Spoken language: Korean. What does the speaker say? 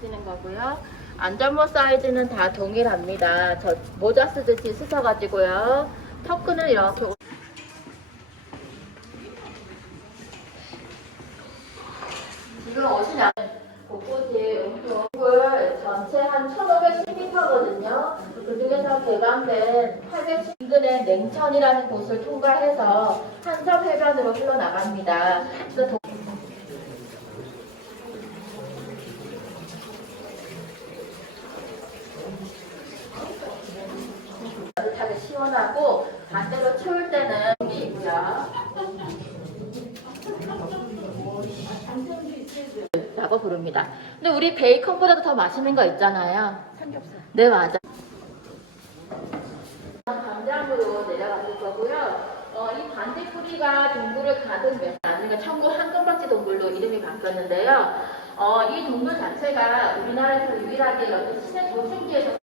쓰는 거고요. 안전모 사이즈는 다 동일합니다. 저 모자 쓰듯이 쓰셔가지고요. 터크는 이렇게 올- 지금 오시면 곳곳이 음식을 전체 한 1,510m거든요. 그 중에서 개방된 810 인근의 냉천이라는 곳을 통과해서 한섬 해변으로 흘러나갑니다. 그래서 도- 따뜻하게 시원하고 반대로 추울 때는 여기 있고요. 라고 부릅니다. 근데 우리 베이컨보다도 더 맛있는 거 있잖아요. 삼겹살. 네, 맞아. 광장으로 내려갔을 거고요. 어, 이 반딧불이가 동굴을 가득 메 나중에 청구 한금박지 동굴로 이름이 바뀌었는데요. 어, 이 동굴 자체가 우리나라에서 유일하게 여기 시내 도심지에서